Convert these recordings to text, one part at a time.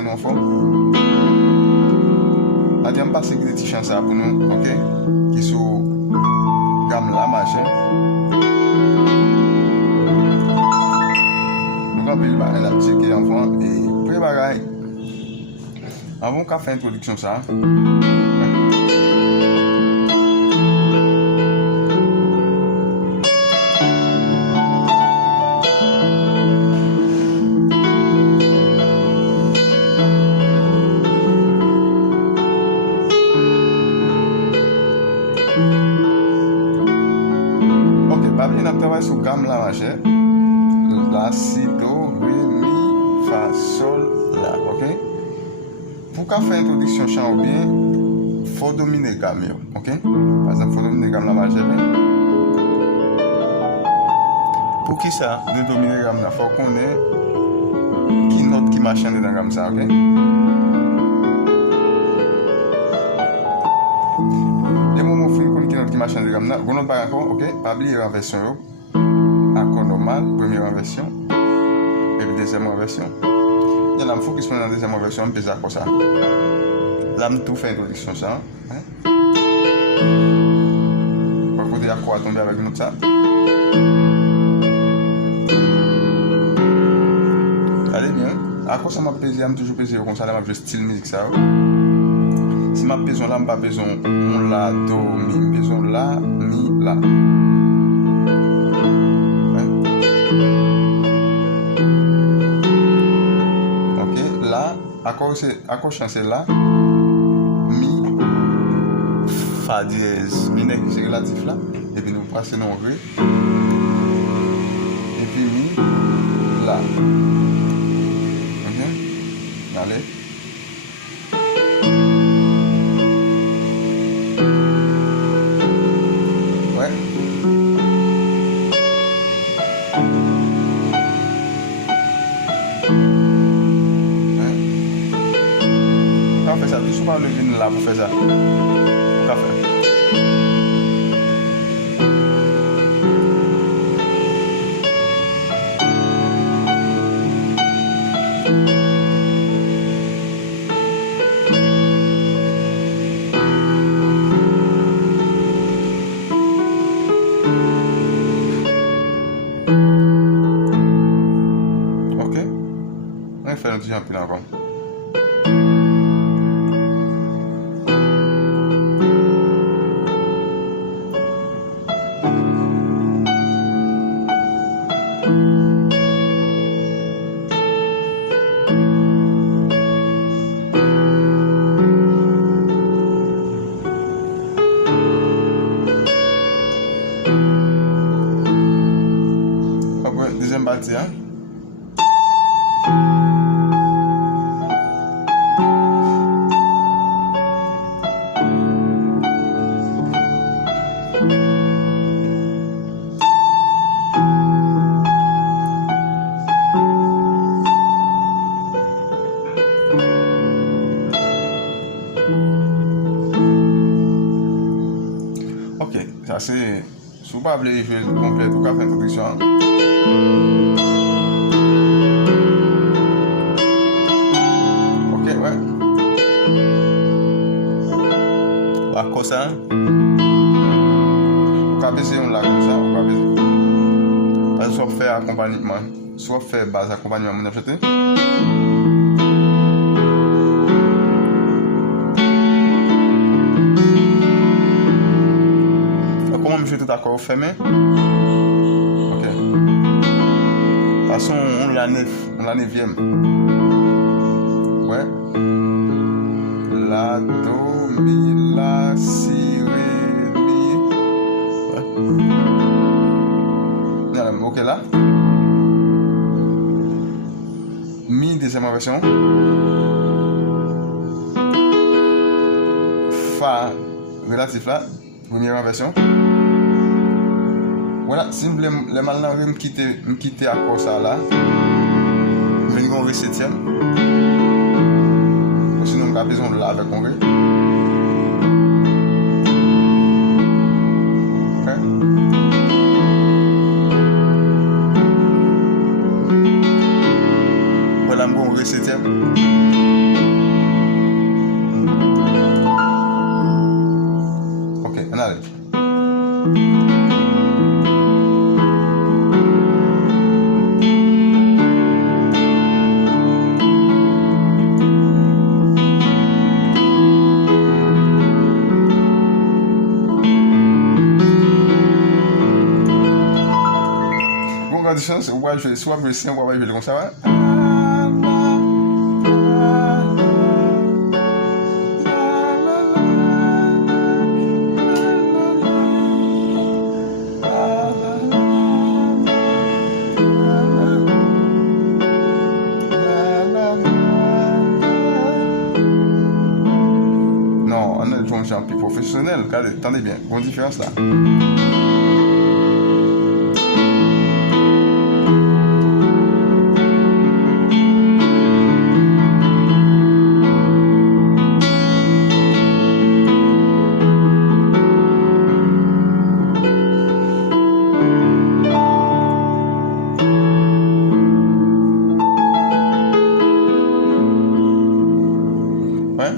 bien en forme. On passe des petits chants pour nous, ok? Qui sont gamme là, machin. Nous rappelons la petite qui est enfant et préparer. Avant qu'on fasse l'introduction ça. Sur gamme la majeur, la, si, do, ré, mi, fa, sol, la, ok? Pour qu'on fasse introduction chant ou bien, faut dominer gamme, ok? Par exemple, faut dominer gamme la majeur. Pour qui ça, de dominer gamme la, faut qu'on ait qui note qui machin dans gamme ça, ok? Les moments où on qui note qui machin dans gamme là, vous n'avez pas encore, ok? Pas oublier la version. Accord normal, première version, et puis deuxième version. Et là, il faut qu'il soit dans la deuxième version, on peut faire comme ça. Là, je tout fait introduction ça. Par contre, il y a quoi tomber avec notre ça. Allez bien. À quoi ça m'a plaisir, je toujours plaisir comme ça, là, je style musique ça. Si ma besoin là, je pas besoin la, do, mi, besoin la, mi, la. Accord chant c'est là, mi, fa dièse, mi c'est relatif là, et puis nous passons dans ré, et puis mi, la. Ok? Allez. Ouais. On fait ça, tout souvent le vin là pour faire ça. Pour faire. Ok? On va faire un petit peu encore. Deuxième partie, hein? Ok, ça c'est. Si vous ne voulez jouer complet, vous pouvez faire une introduction. Ok, ouais. Comme ça. Vous pouvez baisser un là comme ça, vous pouvez baisser. Parce que soit faire accompagnement, soit faire base accompagnement, mon acheté. Comment je fais tout d'accord fermé? Ok. De toute façon, on la 9e. Ouais. La, do, mi, la, si, ré, mi. Ouais. Ok là. Mi, deuxième version. Fa, relatif là. Première version. Voilà, si vous voulez le mal me quitter à quoi ça là, je vais vous ré 7e. Sinon, on a besoin de là avec un ré. Ok? Voilà, je vais ré 7e. chance, on va jouer soit musicien, on va jouer comme ça. Non, on a joué un chant plus professionnel. Regardez, attendez bien, bonne différence là. Ouais.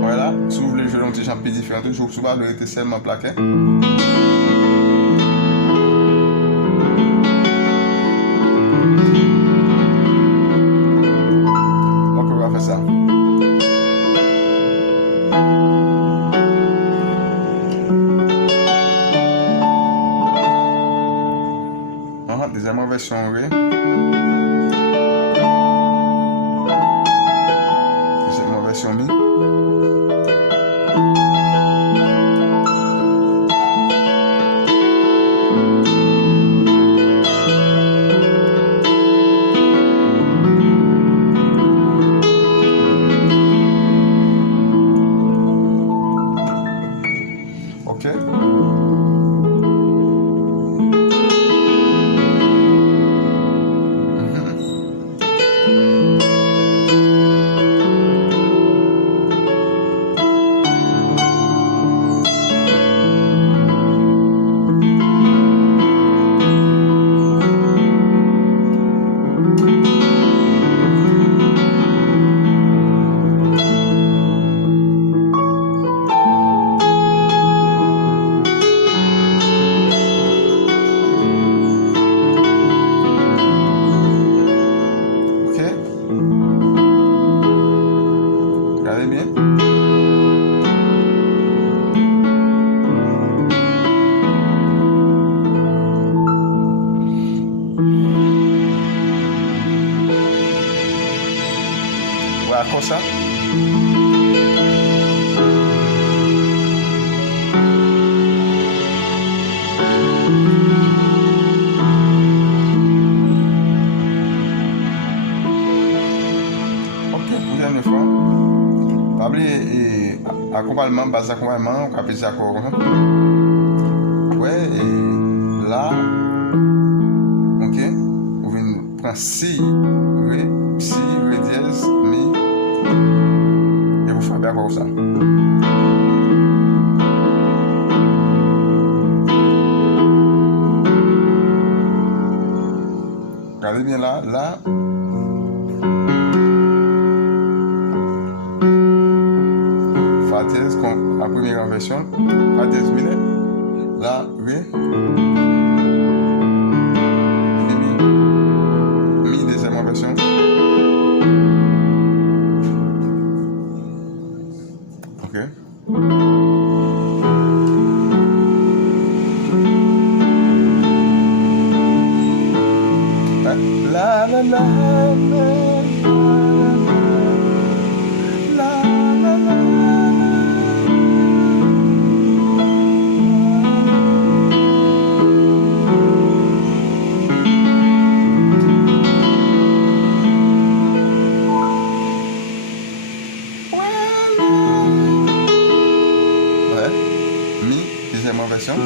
Voilà, si vous voulez jouer un petit champion différent, toujours souvent, vous êtes seulement plaqué. Donc, on va faire ça. Deuxième version, oui. Deuxième version, mi. Ok. Regardez bien. Voilà, comme ça. Ok, pour la dernière fois. Pas oublier accompagnement, base d'accompagnement, on appelle ça accord. Ouais, et là, ok, vous venez prendre si, ré, si, ré dièse, mi, et vous frappez accord ça. Regardez bien là, là. Fa dièse, comme la première version, fa dièse mineur, là, ré, et mi, deuxième version. Ok. La la la la la la la. Ouais, mi, deuxième version.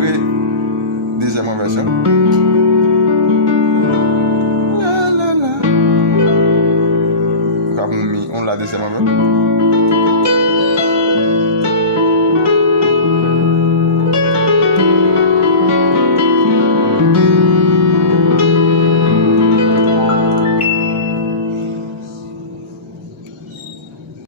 Ré, deuxième version. La la la. On la deuxième version.